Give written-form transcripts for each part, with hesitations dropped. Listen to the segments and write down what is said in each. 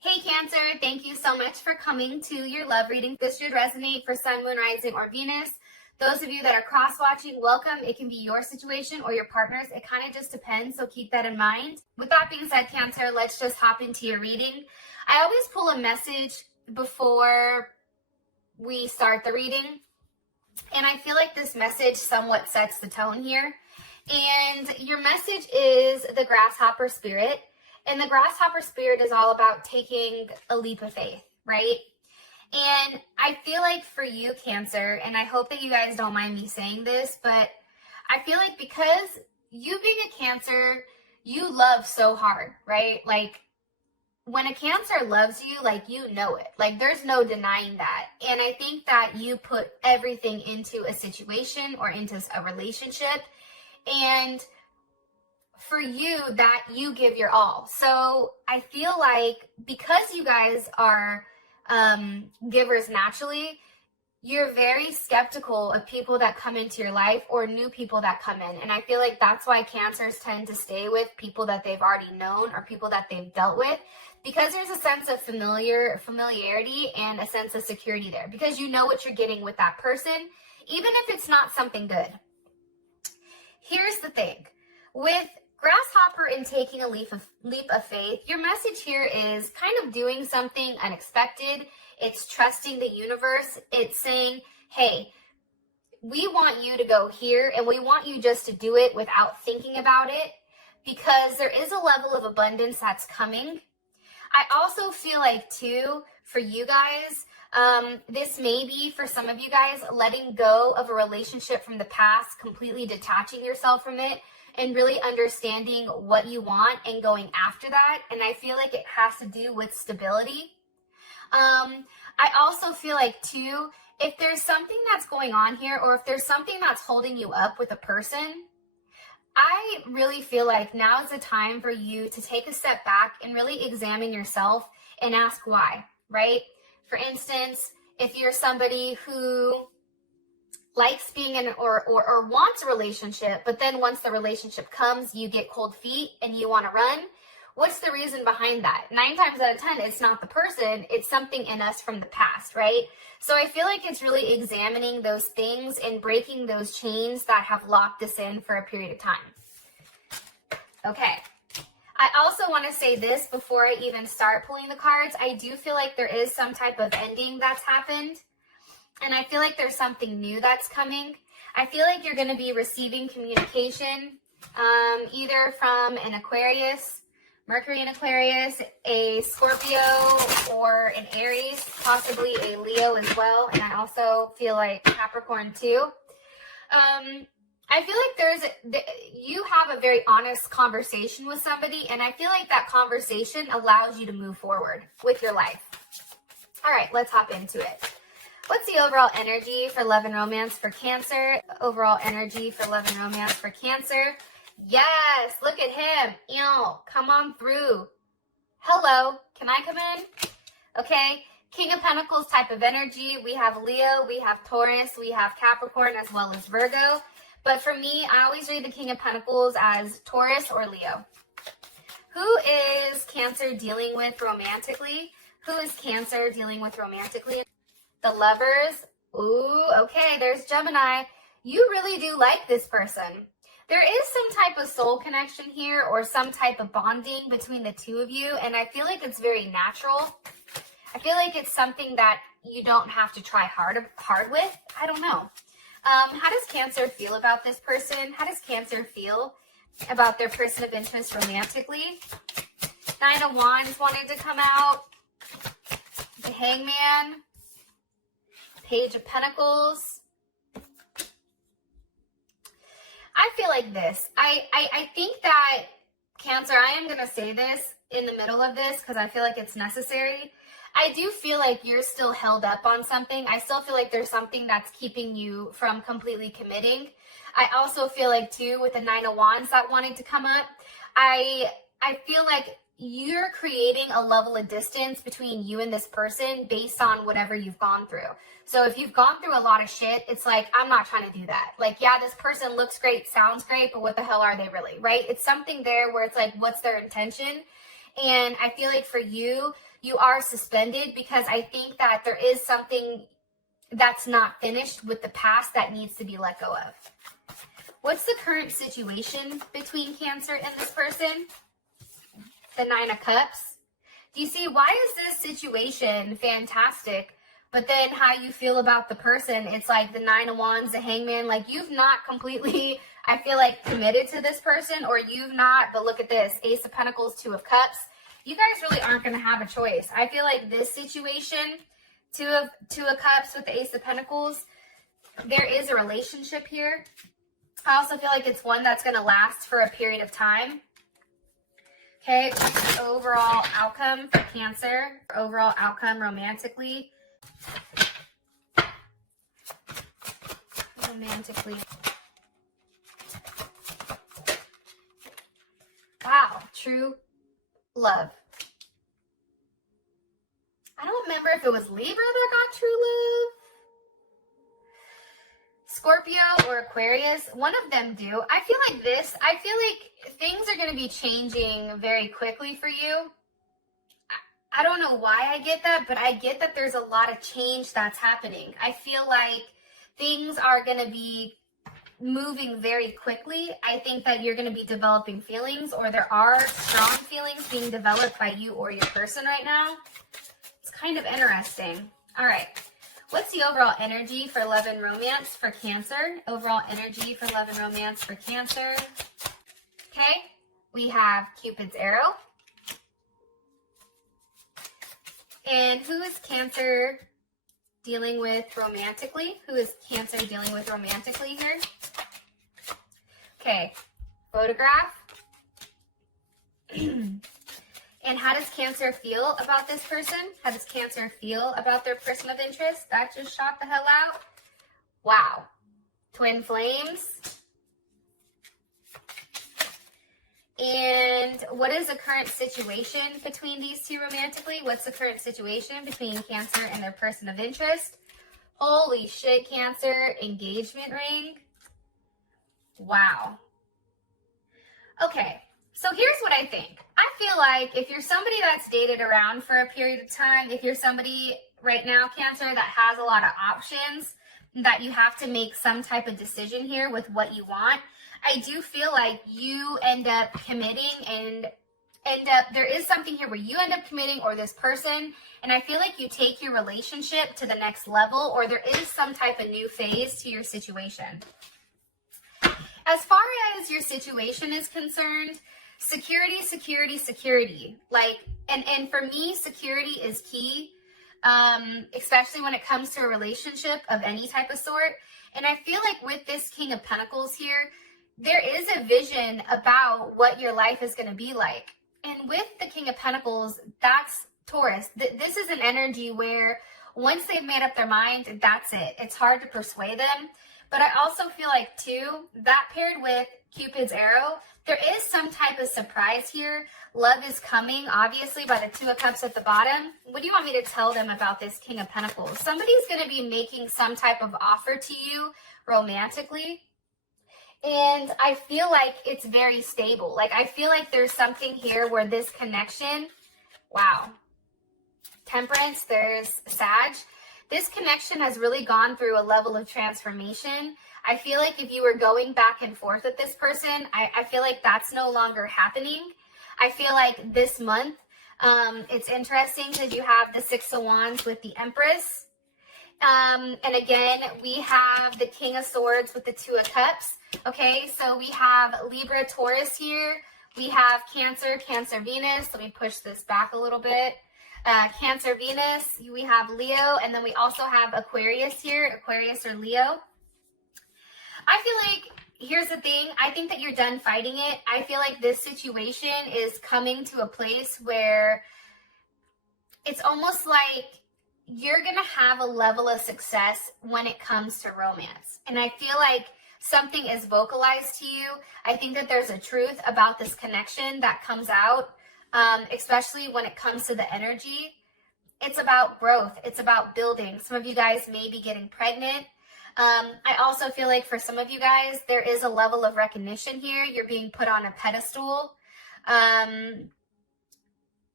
Hey Cancer, thank you so much for coming to your love reading. This should resonate for Sun, Moon, Rising, or Venus. Those of you that are cross-watching, welcome. It can be your situation or your partner's. It kind of just depends, so keep that in mind. With that being said, Cancer, let's just hop into your reading. I always pull a message before we start the reading, and I feel like this message somewhat sets the tone here. And your message is the grasshopper spirit. And the grasshopper spirit is all about taking a leap of faith, right? And I feel like for you, Cancer, and I hope that you guys don't mind me saying this, but I feel like because you being a Cancer, you love so hard, right? Like when a Cancer loves you, like you know it. Like there's no denying that. And I think that you put everything into a situation or into a relationship, and for you, that you give your all. So I feel like because you guys are givers naturally, you're very skeptical of people that come into your life or new people that come in. And I feel like that's why Cancers tend to stay with people that they've already known or people that they've dealt with, because there's a sense of familiarity and a sense of security there, because you know what you're getting with that person, even if it's not something good. Here's the thing. With grasshopper and taking a leap of faith, your message here is kind of doing something unexpected. It's trusting the universe. It's saying, hey, we want you to go here and we want you just to do it without thinking about it, because there is a level of abundance that's coming. I also feel like too, for you guys, this may be for some of you guys letting go of a relationship from the past, completely detaching yourself from it, and really understanding what you want and going after that. And I feel like it has to do with stability. I also feel like too, if there's something that's going on here, or if there's something that's holding you up with a person, I really feel like now is the time for you to take a step back and really examine yourself and ask why, right? For instance, if you're somebody who likes being in or wants a relationship, but then once the relationship comes, you get cold feet and you want to run. What's the reason behind that? 9 times out of 10, it's not the person, it's something in us from the past, right? So I feel like it's really examining those things and breaking those chains that have locked us in for a period of time. Okay. I also want to say this before I even start pulling the cards. I do feel like there is some type of ending that's happened. And I feel like there's something new that's coming. I feel like you're going to be receiving communication either from an Aquarius, Mercury in Aquarius, a Scorpio, or an Aries, possibly a Leo as well. And I also feel like Capricorn too. I feel like you have a very honest conversation with somebody, and I feel like that conversation allows you to move forward with your life. All right, let's hop into it. What's the overall energy for love and romance for Cancer? Overall energy for love and romance for Cancer. Yes, look at him. Ew, come on through. Hello, can I come in? Okay, King of Pentacles type of energy. We have Leo, we have Taurus, we have Capricorn, as well as Virgo. But for me, I always read the King of Pentacles as Taurus or Leo. Who is Cancer dealing with romantically? Who is Cancer dealing with romantically? The Lovers. Ooh, okay, there's Gemini. You really do like this person. There is some type of soul connection here or some type of bonding between the two of you, and I feel like it's very natural. I feel like it's something that you don't have to try hard with. I don't know. How does Cancer feel about this person? How does Cancer feel about their person of interest romantically? 9 of Wands wanted to come out. The Hangman. Page of Pentacles. I feel like this. I think that Cancer, I am going to say this in the middle of this because I feel like it's necessary. I do feel like you're still held up on something. I still feel like there's something that's keeping you from completely committing. I also feel like too, with the 9 of Wands that wanted to come up, I feel like you're creating a level of distance between you and this person based on whatever you've gone through. So if you've gone through a lot of shit, it's like, I'm not trying to do that. Like, yeah, this person looks great, sounds great, but what the hell are they really, right? It's something there where it's like, what's their intention? And I feel like for you, you are suspended because I think that there is something that's not finished with the past that needs to be let go of. What's the current situation between Cancer and this person? The Nine of Cups. Do you see, why is this situation fantastic, but then how you feel about the person, it's like the Nine of Wands, the Hangman, like you've not completely, I feel like, committed to this person, or you've not, but look at this, Ace of Pentacles, Two of Cups. You guys really aren't going to have a choice. I feel like this situation, Two of Cups with the Ace of Pentacles, there is a relationship here. I also feel like it's one that's going to last for a period of time. Okay, overall outcome for Cancer, overall outcome romantically. Wow, true love. I don't remember if it was Libra that got true love. Scorpio or Aquarius, one of them do. I feel like things are going to be changing very quickly for you. I don't know why I get that, but I get that there's a lot of change that's happening. I feel like things are going to be moving very quickly. I think that you're going to be developing feelings, or there are strong feelings being developed by you or your person right now. It's kind of interesting. All right. What's the overall energy for love and romance for Cancer? Overall energy for love and romance for Cancer. Okay, we have Cupid's arrow. And who is Cancer dealing with romantically? Who is Cancer dealing with romantically here? Okay, photograph. And how does Cancer feel about this person? How does Cancer feel about their person of interest? That just shot the hell out. Wow. Twin flames. And what is the current situation between these two romantically? What's the current situation between Cancer and their person of interest? Holy shit, Cancer. Engagement ring. Wow. Okay. So here's what I think. I feel like if you're somebody that's dated around for a period of time, if you're somebody right now, Cancer, that has a lot of options, that you have to make some type of decision here with what you want, I do feel like you end up committing and there is something here where you end up committing, or this person, and I feel like you take your relationship to the next level, or there is some type of new phase to your situation. As far as your situation is concerned, security, security, security. Like, and for me, security is key, especially when it comes to a relationship of any type of sort. And I feel like with this King of Pentacles here, there is a vision about what your life is going to be like. And with the King of Pentacles, that's Taurus. This is an energy where once they've made up their mind, that's it. It's hard to persuade them. But I also feel like, too, that paired with Cupid's arrow, there is some type of surprise here. Love is coming, obviously, by the Two of Cups at the bottom. What do you want me to tell them about this King of Pentacles? Somebody's going to be making some type of offer to you romantically. And I feel like it's very stable. Like, I feel like there's something here where this connection, wow. Temperance, there's Sag. This connection has really gone through a level of transformation. I feel like if you were going back and forth with this person, I feel like that's no longer happening. I feel like this month, it's interesting because you have the Six of Wands with the Empress. And again, we have the King of Swords with the Two of Cups. Okay, so we have Libra, Taurus here. We have Cancer, Cancer, Venus. Let me push this back a little bit. Cancer, Venus. We have Leo, and then we also have Aquarius here, Aquarius or Leo. I feel like, here's the thing, I think that you're done fighting it. I feel like this situation is coming to a place where it's almost like you're going to have a level of success when it comes to romance. And I feel like something is vocalized to you. I think that there's a truth about this connection that comes out, especially when it comes to the energy. It's about growth. It's about building. Some of you guys may be getting pregnant. I also feel like for some of you guys, there is a level of recognition here. You're being put on a pedestal.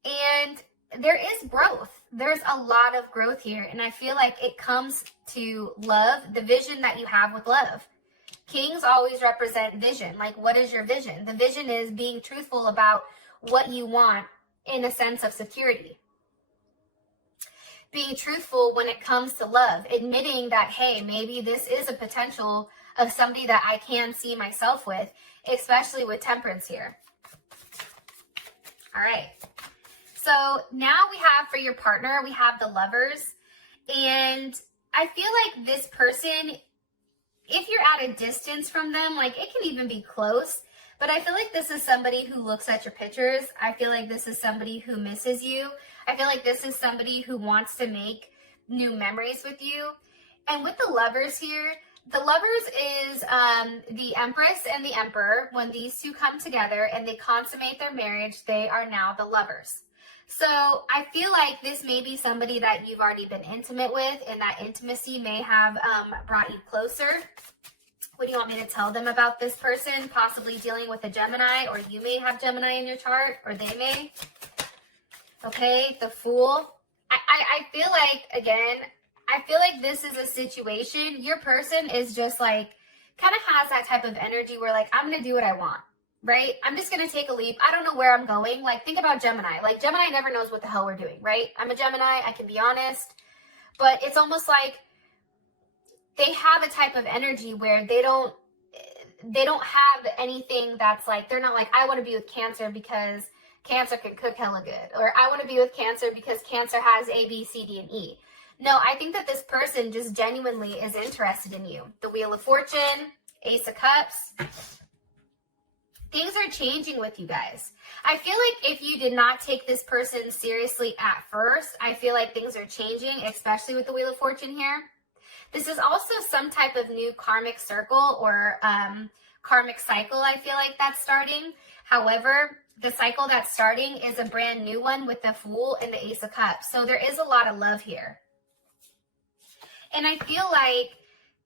And there is growth. There's a lot of growth here. And I feel like it comes to love, the vision that you have with love. Kings always represent vision. Like, what is your vision? The vision is being truthful about what you want in a sense of security. Being truthful when it comes to love, admitting that, hey, maybe this is a potential of somebody that I can see myself with, especially with temperance here. All right. So now we have for your partner, we have the lovers. And I feel like this person, if you're at a distance from them, like it can even be close, but I feel like this is somebody who looks at your pictures. I feel like this is somebody who misses you. I feel like this is somebody who wants to make new memories with you. And with the lovers here, the lovers is the Empress and the Emperor. When these two come together and they consummate their marriage, they are now the lovers. So I feel like this may be somebody that you've already been intimate with, and that intimacy may have brought you closer. What do you want me to tell them about this person? Possibly dealing with a Gemini, or you may have Gemini in your chart, or they may. Okay, the Fool. I feel like, again, I feel like this is a situation. Your person is just like, kind of has that type of energy where like, I'm going to do what I want, right? I'm just going to take a leap. I don't know where I'm going. Like, think about Gemini. Like, Gemini never knows what the hell we're doing, right? I'm a Gemini. I can be honest. But it's almost like they have a type of energy where they don't have anything that's like, they're not like, I want to be with Cancer because Cancer can cook hella good. Or I want to be with Cancer because Cancer has A, B, C, D, and E. No, I think that this person just genuinely is interested in you. The Wheel of Fortune, Ace of Cups. Things are changing with you guys. I feel like if you did not take this person seriously at first, I feel like things are changing, especially with the Wheel of Fortune here. This is also some type of new karmic circle or karmic cycle, I feel like that's starting. However, the cycle that's starting is a brand new one with the Fool and the Ace of Cups. So there is a lot of love here. And I feel like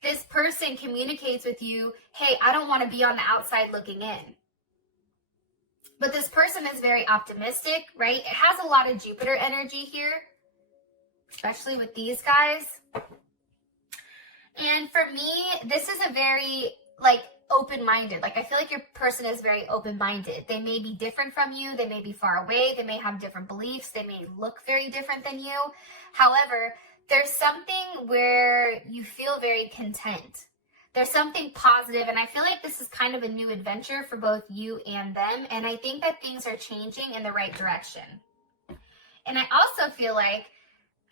this person communicates with you, hey, I don't want to be on the outside looking in. But this person is very optimistic, right? It has a lot of Jupiter energy here, especially with these guys. And for me, this is a very, like, open-minded. Like, I feel like your person is very open-minded. They may be different from you. They may be far away. They may have different beliefs. They may look very different than you. However, there's something where you feel very content. There's something positive, and I feel like this is kind of a new adventure for both you and them, and I think that things are changing in the right direction. And I also feel like,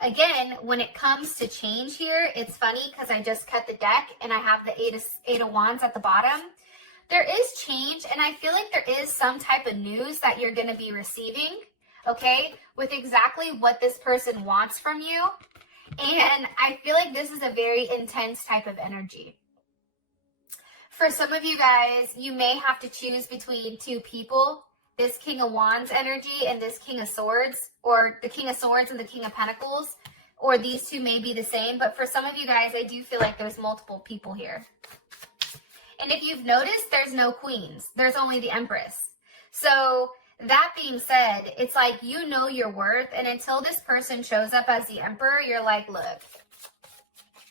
again, when it comes to change here, it's funny because I just cut the deck and I have the Eight of Wands at the bottom. There is change, and I feel like there is some type of news that you're going to be receiving, okay, with exactly what this person wants from you. And I feel like this is a very intense type of energy. For some of you guys, you may have to choose between two people, this King of Wands energy and this King of Swords, or the King of Swords and the King of Pentacles, or these two may be the same. But for some of you guys, I do feel like there's multiple people here. And if you've noticed, there's no queens. There's only the Empress. So that being said, it's like you know your worth, and until this person shows up as the Emperor, you're like, look,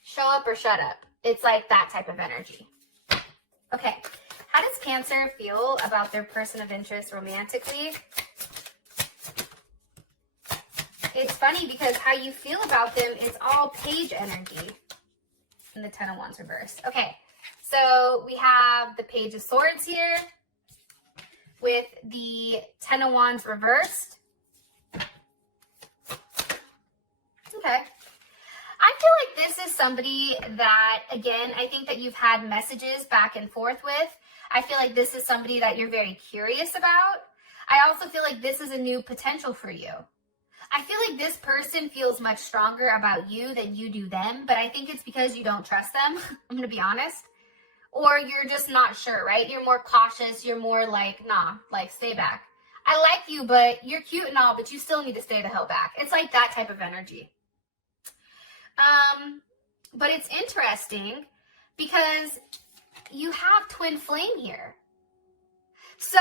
show up or shut up. It's like that type of energy. Okay, how does Cancer feel about their person of interest romantically? It's funny because how you feel about them is all page energy in the Ten of Wands reverse. Okay, so we have the Page of Swords here with the Ten of Wands reversed. Okay. I feel like this is somebody that, again, I think that you've had messages back and forth with. I feel like this is somebody that you're very curious about. I also feel like this is a new potential for you. I feel like this person feels much stronger about you than you do them, but I think it's because you don't trust them. I'm going to be honest. Or you're just not sure, right? You're more cautious. You're more like, nah, like stay back. I like you, but you're cute and all, but you still need to stay the hell back. It's like that type of energy. But it's interesting because you have twin flame here. So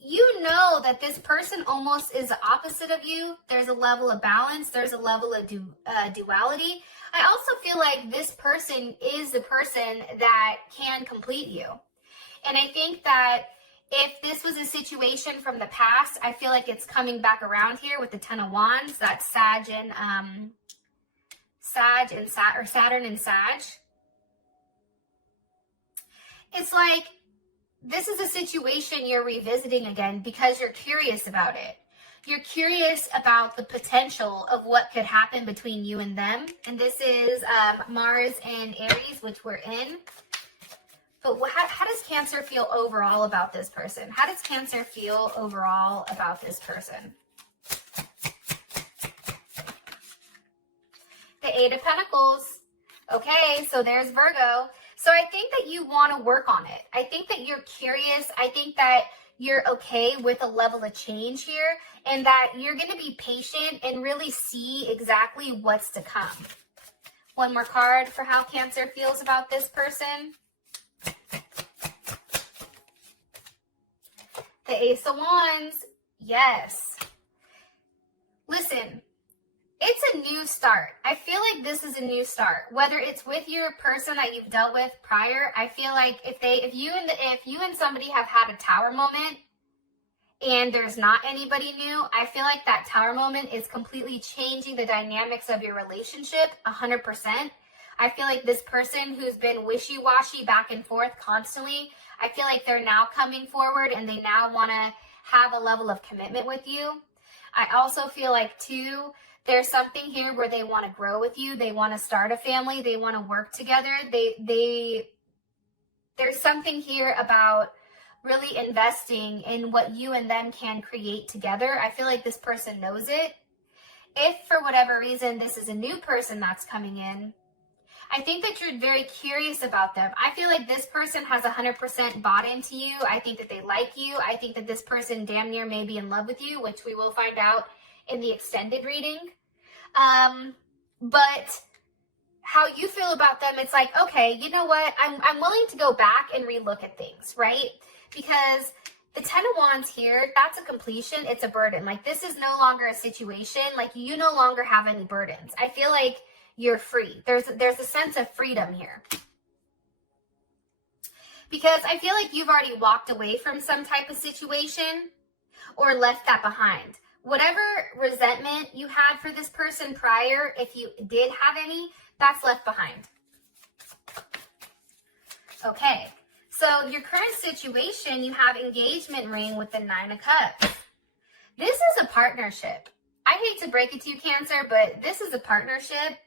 you know that this person almost is the opposite of you. There's a level of balance. There's a level of duality. I also feel like this person is the person that can complete you. And I think that if this was a situation from the past, I feel like it's coming back around here with the Ten of Wands. That's Saturn and Sag. It's like this is a situation you're revisiting again because you're curious about it. You're curious about the potential of what could happen between you and them. And this is Mars and Aries, which we're in. But how does Cancer feel overall about this person? How does Cancer feel overall about this person? The Eight of Pentacles. Okay, so there's Virgo. So I think that you want to work on it. I think that you're curious. I think that you're okay with a level of change here and that you're going to be patient and really see exactly what's to come. One more card for how Cancer feels about this person. The Ace of Wands. Yes. Listen. It's a new start. I feel like this is a new start. Whether it's with your person that you've dealt with prior, I feel like if you and somebody have had a tower moment and there's not anybody new, I feel like that tower moment is completely changing the dynamics of your relationship 100%. I feel like this person who's been wishy-washy back and forth constantly, I feel like they're now coming forward and they now want to have a level of commitment with you. I also feel like too, there's something here where they want to grow with you. They want to start a family. They want to work together. There's something here about really investing in what you and them can create together. I feel like this person knows it. If for whatever reason this is a new person that's coming in, I think that you're very curious about them. I feel like this person has 100% bought into you. I think that they like you. I think that this person damn near may be in love with you, which we will find out in the extended reading. But how you feel about them, it's like, okay, you know what? I'm willing to go back and relook at things, right? Because the Ten of Wands here, that's a completion. It's a burden. Like this is no longer a situation. Like you no longer have any burdens. I feel like you're free. There's a sense of freedom here. Because I feel like you've already walked away from some type of situation or left that behind. Whatever resentment you had for this person prior, if you did have any, that's left behind. Okay, so your current situation, you have engagement ring with the Nine of Cups. This is a partnership. I hate to break it to you, Cancer, but this is a partnership.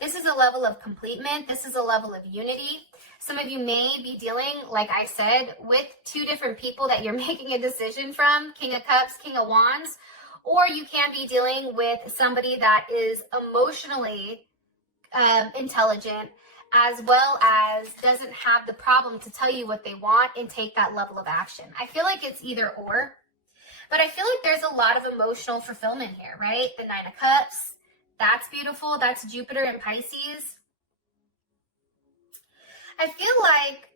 This is a level of completement. This is a level of unity. Some of you may be dealing, like I said, with two different people that you're making a decision from, King of Cups, King of Wands, or you can be dealing with somebody that is emotionally intelligent, as well as doesn't have the problem to tell you what they want and take that level of action. I feel like it's either or, but I feel like there's a lot of emotional fulfillment here, right? The Nine of Cups, that's beautiful. That's Jupiter and Pisces. I feel like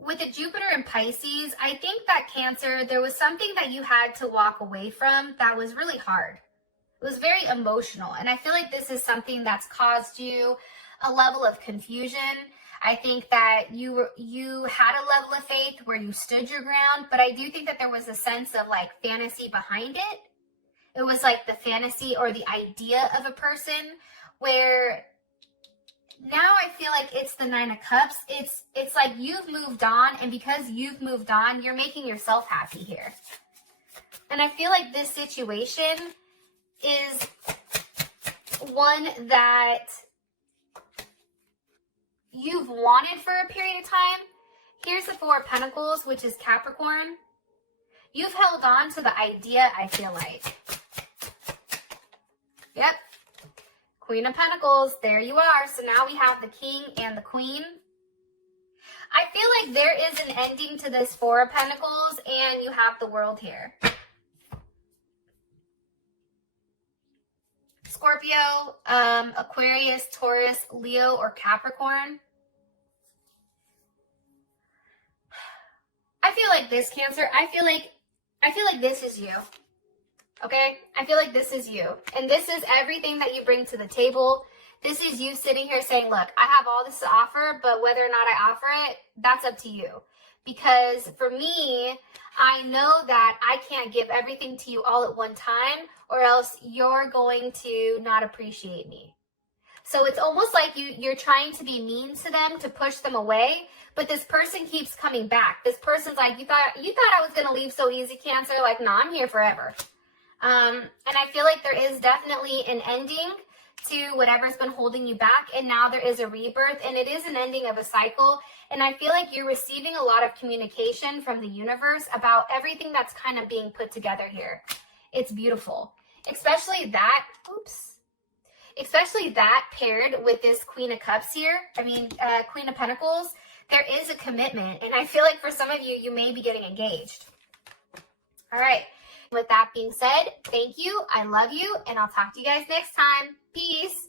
with the Jupiter and Pisces, I think that Cancer, there was something that you had to walk away from that was really hard. It was very emotional. And I feel like this is something that's caused you a level of confusion. I think that you had a level of faith where you stood your ground, but I do think that there was a sense of like fantasy behind it. It was like the fantasy or the idea of a person where now I feel like it's the Nine of Cups. It's like you've moved on, and because you've moved on, you're making yourself happy here. And I feel like this situation is one that you've wanted for a period of time. Here's the Four of Pentacles, which is Capricorn. You've held on to the idea, I feel like. Yep. Queen of Pentacles, there you are. So now we have the King and the Queen. I feel like there is an ending to this Four of Pentacles, and you have the World here. Scorpio, Aquarius, Taurus, Leo, or Capricorn. I feel like this, Cancer, I feel like I feel like this is you. Okay? I feel like this is you. And this is everything that you bring to the table. This is you sitting here saying, look, I have all this to offer, but whether or not I offer it, that's up to you. Because for me, I know that I can't give everything to you all at one time, or else you're going to not appreciate me. So it's almost like you're trying to be mean to them, to push them away, but this person keeps coming back. This person's like, you thought I was going to leave so easy, Cancer? Like, no, I'm here forever. And I feel like there is definitely an ending to whatever's been holding you back, and now there is a rebirth, and it is an ending of a cycle. And I feel like you're receiving a lot of communication from the universe about everything that's kind of being put together here. It's beautiful, especially that paired with this Queen of Cups here. Queen of Pentacles. There is a commitment, and I feel like for some of you, you may be getting engaged. All right. With that being said, thank you. I love you, and I'll talk to you guys next time. Peace.